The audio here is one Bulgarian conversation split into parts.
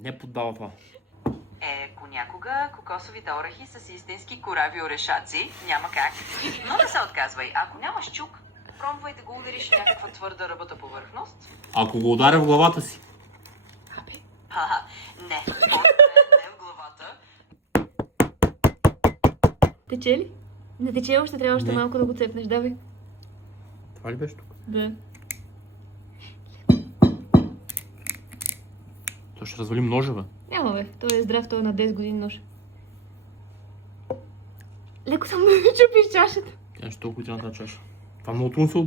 Не поддава това. Понякога кокосовите орехи са си истински корави орешаци. Няма как. Но не се отказвай. Ако нямаш чук, пробвай да го удариш някаква твърда ръбата повърхност. Ако го ударя в главата си. Абе. Не. Не в главата. Тече ли? Не тече още, трябва още Не. малко да го цепнеш. Давай. Това ли беше тук? Да. То ще развали ножа, бе. Няма бе, той е здрав, той е на 10 години нож. Леко съм да чупиш чашата. Тя нещо толкова трябва на тази чаша. Това много трудно се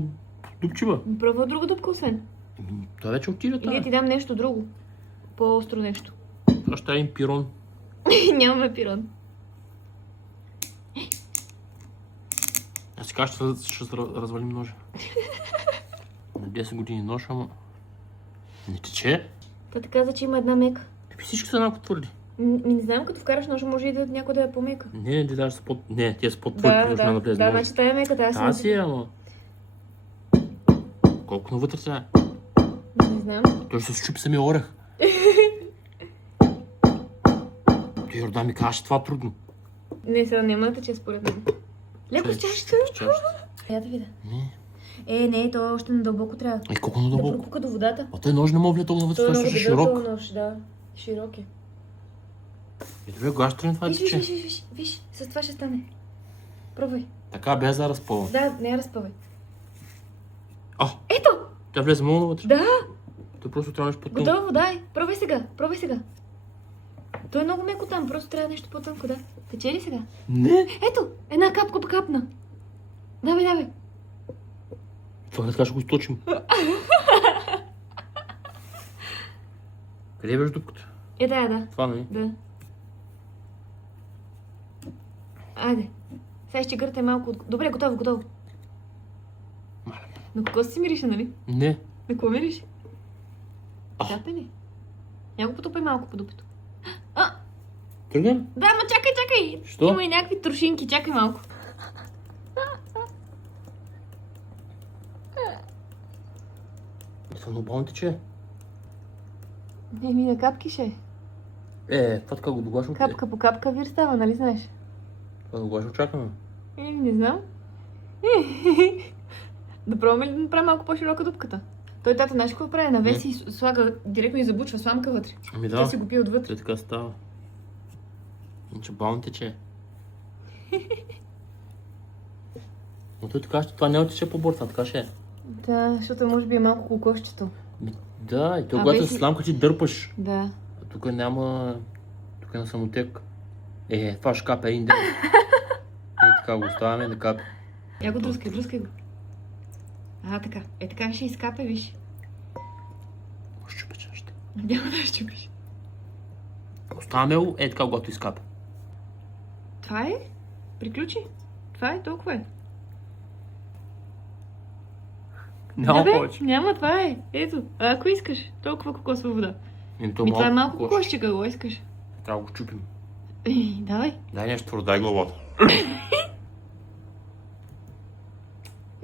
дупчи, бе. Пробва друга дупка, освен. Той вече отиде Или ти тази. дам нещо друго. По-остро нещо. Това ще е един пирон. Нямаме пирон. Аз си кажа, ще развалим ножа. На 10 години нож, ама... Не тече. Та ти каза, че има една мека. Всички са еднакво твърди. Не знам, като вкараш ножа, може и да някой да я помека. Не, те даже са под... Не, те са по-твърди, да влезе да, ножа. значи тая е мека, тази Тази си е, ама... Колко навътре тя е? Не знам. Той ще се счупи самия орех. Той Йордан ми казваше, това трудно. Не, сега няма да тече според мен. Леко с чашата. С чашата. Я да видя. Не. Не, то още надълбоко трябва. Колко Да надълбоко? пропука до водата. А той нож не мога влезе толкова навътре, Той е това много ще дебел широк. този нож, да. Широк е. И добре, гаща това Виж, тече. виж, с това ще стане. Пробвай. Така, без да разпъва. Да, не я разпъвай. А, Ето! тя влезе много навътре. Да! Той просто трябва нещо по-тънко. Готово, дай. Пробвай сега. То е много меко там, просто трябва нещо по-тънко, да. Тече ли сега? Не! Ето! Една капка капна. Давай. Това така ще го източим. Къде беше дупката? Да. Това, нали? Да. Айде. Сега ще гърте малко от... Добре, готово. Маля. На кокос си мирише, нали? Не. На какво мирише? А. Капе ли? Я го потопай малко по дупето. Тръгнем? Да, ма чакай! Що? Има и някакви трошинки, чакай малко. Това много бавно тече. На капки ще. Това така го доглашам. Капка по капка вир става, нали знаеш? Това да го очакваме. Не знам. Да пробваме ли да направим малко по-широка дупката? Той тата, знаеш какво прави? Навеси и слага, директно и забучва сламка вътре. Ами Тя да. си го пие отвътре. Той така става. Иначе бавно тече. Но той така ще... Това не тече по борта, така ще е. Да, защото може би е малко кокосчето. Да, и то А, когато бе се си- сламка ти дърпаш. Да. А тук няма... Тук е на самотек. Това ще капе един ден. Така го оставяме да капе. Я го друскай го. Така. Така ще изкапе, виж. Щупе чашата. Няма да щупиш. Оставяме го, така когато изкапе. Това е? Приключи. Това е, толкова е. Няма бе, повече. Няма, това е. Ето, ако искаш, толкова кокосова вода. Това е малко кокосче, какво искаш. Трябва да го щупим. Давай. Дай нещо твърдо, дай главата.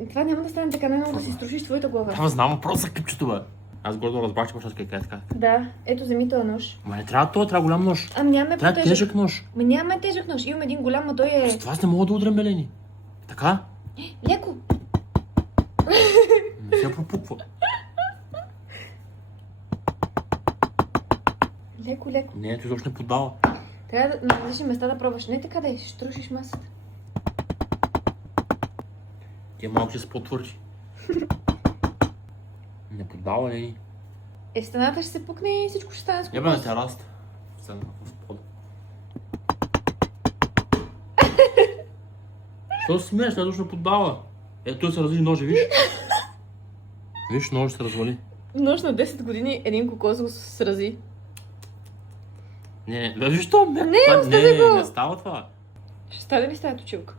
Това няма да стане така, няма да си струшиш твоята глава. Това знам, просто за къпчето, бе. Аз гордо разбрах, че почна с така. Да, ето вземи този нож. Ма не трябва това, трябва голям нож. Нямаме Трябва по-тежък. тежък нож. Нямаме тежък нож. Имаме един голям, но той е... С това не мога да удрям белени. Така? Леко. Не се пропуква. Леко. Не, той изобщо не поддава. Трябва да на различни места да пробваш. Не така да е, ще струшиш масата. Тия малко ще са по-твърди. Не поддава ли? Стената ще се пукне и всичко ще стане с Я бе, тя раста. Стана в пода. Що се смееш? Не точно поддава. Той се развали ножа, виж? Виж, нож се развали. Нощ на 10 години един кокос го срази. Не, защо? Не, остави го. Не става това. Ще стане ли с тази точилка?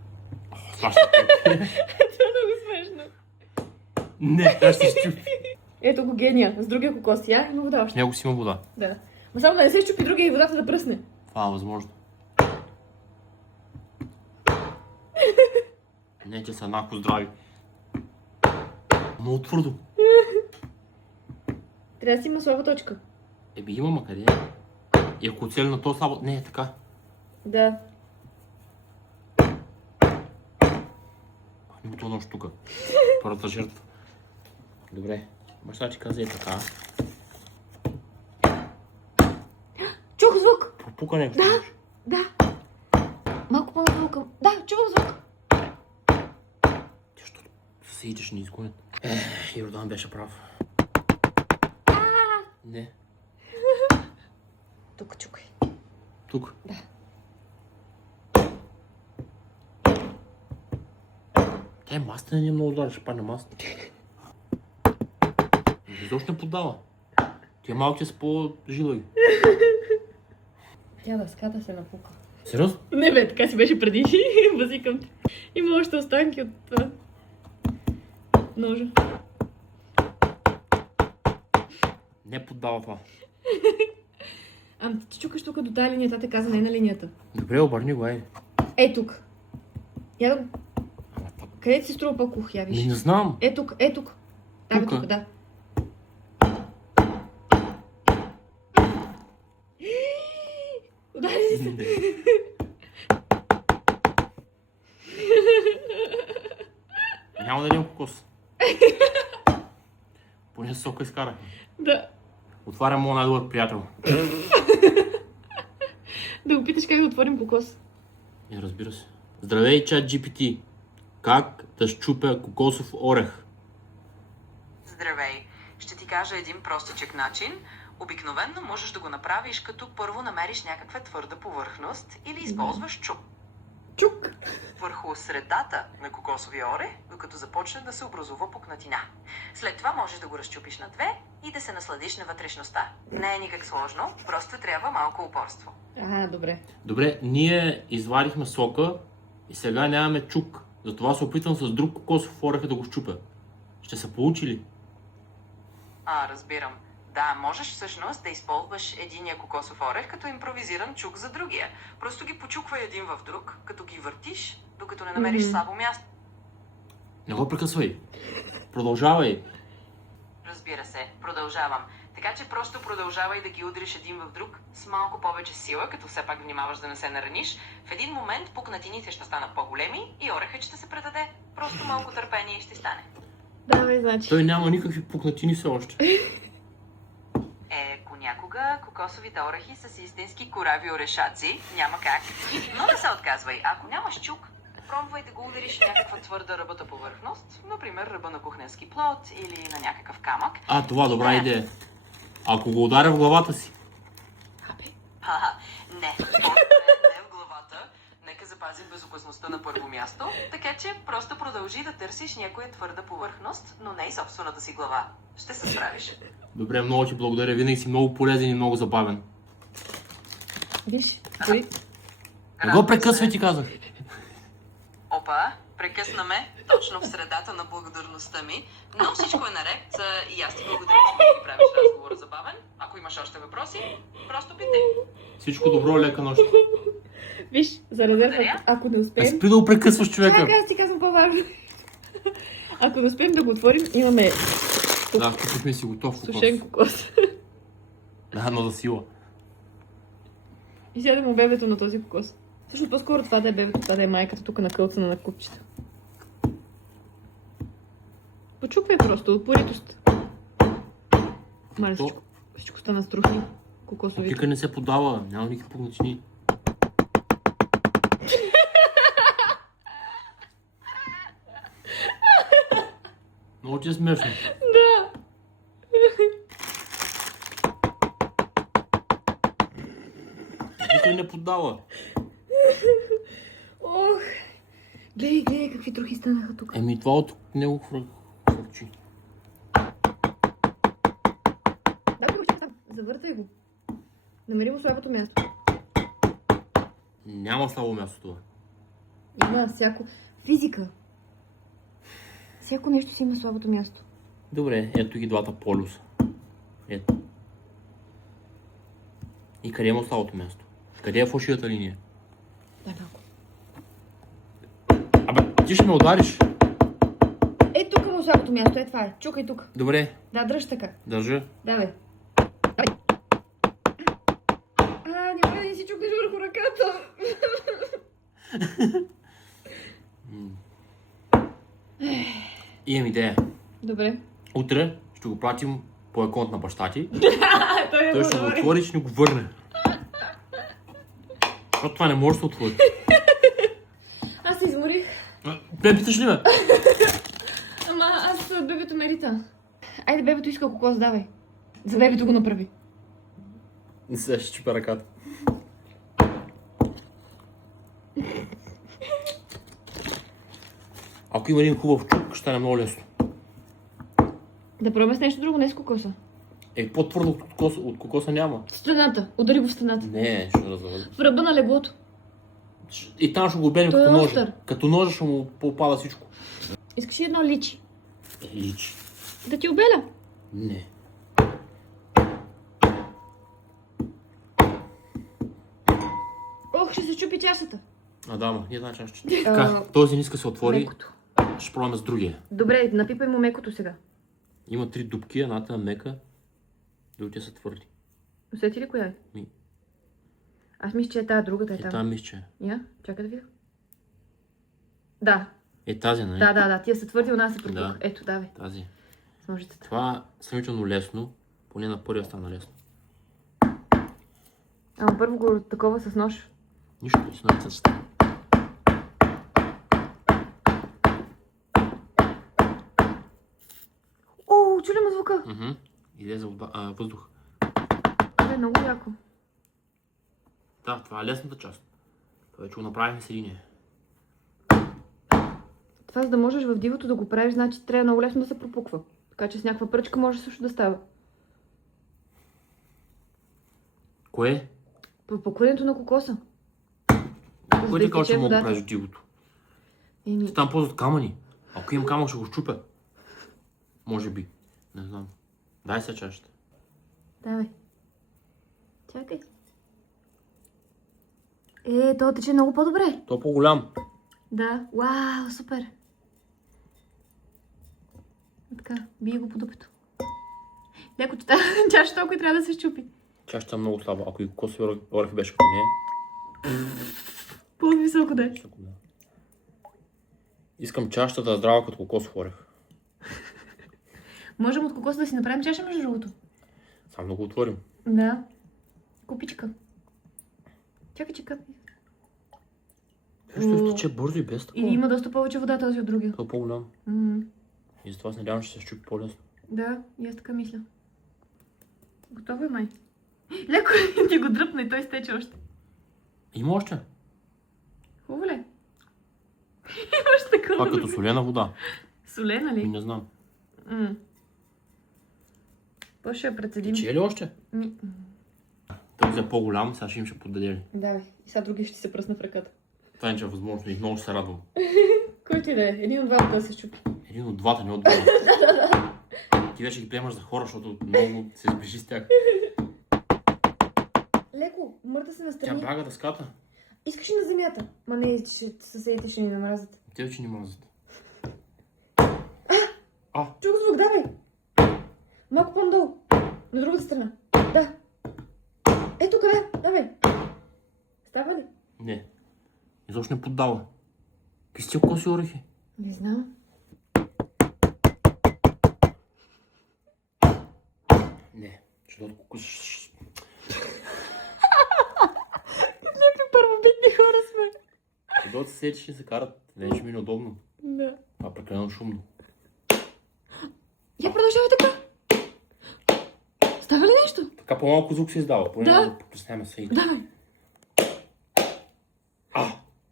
Това ще Това е много смешно. Не, тя ще се щупи. Ето го гения. С другия кокос. Има вода В още. него си има вода. Да. Ма само да не се щупи другия и водата да пръсне. Това е възможно. Не, че са еднакво здрави. Много твърдо. Трябва да си има слаба точка. Има, ма къде? И ако цели на то слабо... Не, е така. Да. Не го това още тук. Първата жертва. Добре. Баща ти каза е така. Чух звук! Пропукане. Да. Да. Малко по-надолу към... Да, чувам звук. Ти що съседиш ни изгонят? Йордан беше прав. Не. Тук чукай. Тук. Да. Тя маста не е много удар, ще падне маста. Изобщо не поддава. Тия малки са по-жилави. Тя дъската се напука. Сериозно? Не бе, така си беше преди. Възикам те. Има още останки от това. Ножа. Не поддава това. Ами ти чукаш тук до тази линията, те каза не на линията. Добре, обърни го, айде. Е тук. Я да... Ама пак. Къде ти си струва пък я виж? Не знам. Е тук, е тук. Да, бе, Тука? тук, да. Удари се. Няма да ядем кокос. Поне сока изкарахме. Да. Отварям моят най-добър приятел. Да го питаш как да отворим кокос. Разбира се. Здравей, чат GPT. Как да щупя кокосов орех? Здравей! Ще ти кажа един простичък начин. Обикновенно можеш да го направиш, като първо намериш някаква твърда повърхност или използваш чук Чук. върху средата на кокосовия орех, докато започне да се образува пукнатина. След това можеш да го разчупиш на две и да се насладиш на вътрешността. Не е никак сложно, просто трябва малко упорство. Добре. Добре, ние извадихме сока и сега нямаме чук. Затова се опитвам с друг кокосов орех да го щупя. Ще се получи ли? Разбирам. Да, можеш всъщност да използваш единия кокосов орех като импровизиран чук за другия. Просто ги почуквай един в друг, като ги въртиш, докато не намериш слабо място. Не го прекъсвай. Продължавай. Разбира се, продължавам. Така че просто продължавай да ги удриш един в друг с малко повече сила, като все пак внимаваш да не се нараниш. В един момент пукнатините ще станат по-големи и орехът ще се предаде. Просто малко търпение и ще стане. Да, бе, значи. Той няма никакви пукнатини все още. Понякога кокосовите орехи са си истински корави орешаци, няма как. Но не се отказвай. Ако нямаш чук, пробвай да го удариш в някаква твърда ръбата повърхност, например ръба на кухненски плод или на някакъв камък. Това добра идея. Ако го ударя в главата си. Не, не в главата. Нека запазим безопасността на първо място, така че просто продължи да търсиш някоя твърда повърхност, но не и собствената си глава. Ще се справиш. Добре, много ти благодаря. Винаги си много полезен и много забавен. Виж, дори. Не го прекъсвай, ти казах. Опа, прекъсна ме точно в средата на благодарността ми, но всичко е наред и аз ти благодаря, че ми правиш разговора забавен. Ако имаш още въпроси, просто питай. Всичко добро, лека нощ. Виж, за резерва, Благодаря. ако не успеем... Спри да го прекъсваш човека. Чакай, аз ти казвам по-важно. Ако не успеем да го отворим, имаме Да, купихме си готов кокос. сушен кокос. Да, но за сила. И сядем му бебето на този кокос. Всъщност по-скоро това да е бебето, това да е майката тук на кълца на купчета. Почуквай просто, упоритост. Мале, всичко стана струхни. Кокосовите. Кика не се подава, няма никакви пукнатини. Много ти е смешно. Да. Никой не поддава. Ох. Гледай, какви трохи станаха тук. Това от него хръчи. Да, завъртай го. Намери му слабото място. Няма слабо място това. Има всяко... Физика. Всяко нещо си има слабото място. Добре, ето ги двата полюса. Ето. И къде има слабото място? Къде е фалшивата линия? Дай малко. Ти ще ме удариш. Е, тук има слабото място, е това е. Чукай тук. Добре, Да, дръж така. държа. Давай. ръката. Имам идея. Добре. Утре ще го пратим по аконт на баща ти. Той Той ще го отвори и ще ни го върне. Защото това не може да се отвори. Аз се изморих. Ме питаш ли ме? Ама аз бебето ме рита. Айде, бебето иска кокос, давай. За бебето го направи. Не се ще чупя ръката. Ако има един хубав чук, ще стане много лесно. Да пробваме с нещо друго, не с кокоса. По-твърдо от кокоса няма. В стената. Удари го в стената. Не, ще развали. В ръба на леглото. И там ще го обелим Той е като ножа. остър. Като ножа ще му попада всичко. Искаш ли едно личи? Личи. Да ти обеля? Не. Ох, ще се чупи чашата. Да, ма, ние знаем чаще. Така, този не иска се отвори. Мекото. Ще пробваме с другия. Добре, напипай му мекото сега. Има 3 дупки, едната е мека, другите са твърди. Усети ли коя е? Ми. Аз мисля, че е тази другата е там. Там мисля, че Я, чакай да видя. Да, тази, нали? да, тия са твърди, у нас се пропуха. Да. Ето, давай, Тази. с ножицата. Това сравнително лесно, поне на първия стана лесно. Ама първо го такова с нож. Нищо, си на цъцата. О, чули му звука. Излезе въздух. Това е много яко. Да, това е лесната част. Това вече го направихме с единия. Това, за да можеш в дивото да го правиш, значи трябва много лесно да се пропуква. Така че с някаква пръчка може също да става. Кое? Пропукването на кокоса. Кое ти казва, че мога да правиш в дивото? Еми, Там ползват камъни. Ако имам камък, ще го щупя. Може би. Не знам. Дай се чашата. давай. Чакай. То тече много по-добре. То е по-голям. Да. Вау, супер. Така, бие го по дупето. Леко, че чаша толкова трябва да се щупи. Чашата е много слаба. Ако и кокосови орехи беше като нея. По-високо да е. Искам чашата да е здрава като кокосов орех. Можем от кокоса да си направим чаша, между другото. Само да го отворим. Да. Купичка. Чакай, че капне. Също тече бързо и без такова. И има доста повече вода този от другия. То е по-голям. М, И затова се надявам, че се щупи по-лесно. Да, и аз така мисля. Готово е, май. Леко ти го дръпна и той стече още. Има още. Хубаво ли? Имаш такова. Това като солена вода. Солена И ли? не знам. По ще я прецедим. Тече ли още? Ми... Този е по-голям, сега ще им ще поддаде. Давай. И сега други ще се пръсна в ръката. Това е възможно и много ще се радвам. Който и да е. Един от двамата да се щупи. Един от двата, не от двамата. Ти вече ги приемаш за хора, защото много се сближи с тях. Леко, мърда се Тя настрани. бяга дъската. Искаш ли на земята? Ма не, съседите ще ни намразят. Те вече ни мразят. Чух звук, давай! Малко по-надолу. На другата страна. Да. Ето къде, давай. Става ли? Не. Изобщо не поддава. Какви сте коси орехи? Не знам. Не. Ще дойдат кокос. Някакви първобитни хора сме. Ще дойдат съседи, ще се карат. Вече ми е неудобно. Да. Това е прекалено шумно. Я продължавай така. Става ли нещо? Така по-малко звук се издава. Поне Да. да потесняваме се. Давай.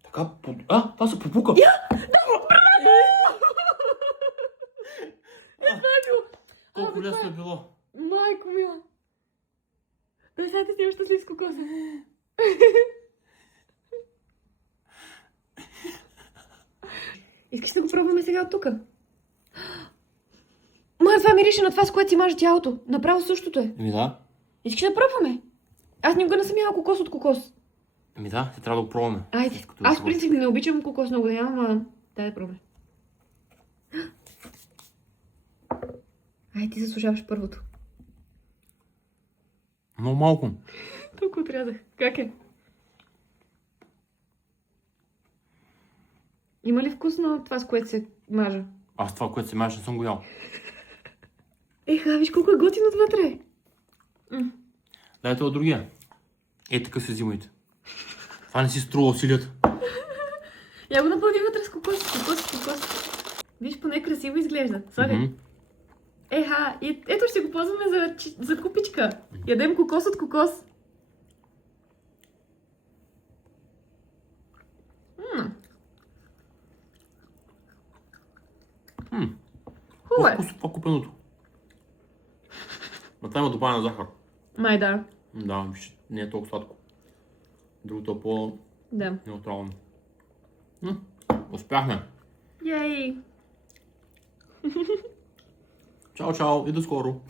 Така. Това се попука. Толкова лесно е било. Майко мила. Дай сега ти снимаш щастлив с кокоса. Искаш да го пробваме сега от тук? Ма, това мирише на това, с което си мажа тялото. Направо същото е. Еми да. Искаш да пробваме? Аз никога не съм яла кокос от кокос. Еми да, ще трябва да го пробваме. Айде. След като Аз го в принцип не обичам кокос много да ям, ама дай да пробваме. Ай, ти заслужаваш първото. Много малко. Тук отрязах. Как е? Има ли вкусно това, с което се мажа? Аз това, което се мажеш, не съм го ял. Еха, виж колко е готино отвътре. Дай това другия. Ей, така се взимайте. Това не си струва усилията. Я го напълни вътре с кокос. Виж, поне красиво изглежда. Слагай. Еха, ето ще го ползваме за купичка. Ядем кокос от кокос. Хубаво е. По-вкусно по-купеното. Но това има добавена захар. Май да. Да, виж, не е толкова сладко. Другото е по-неутрално. Да. Успяхме. Ей! Чао, чао и до скоро.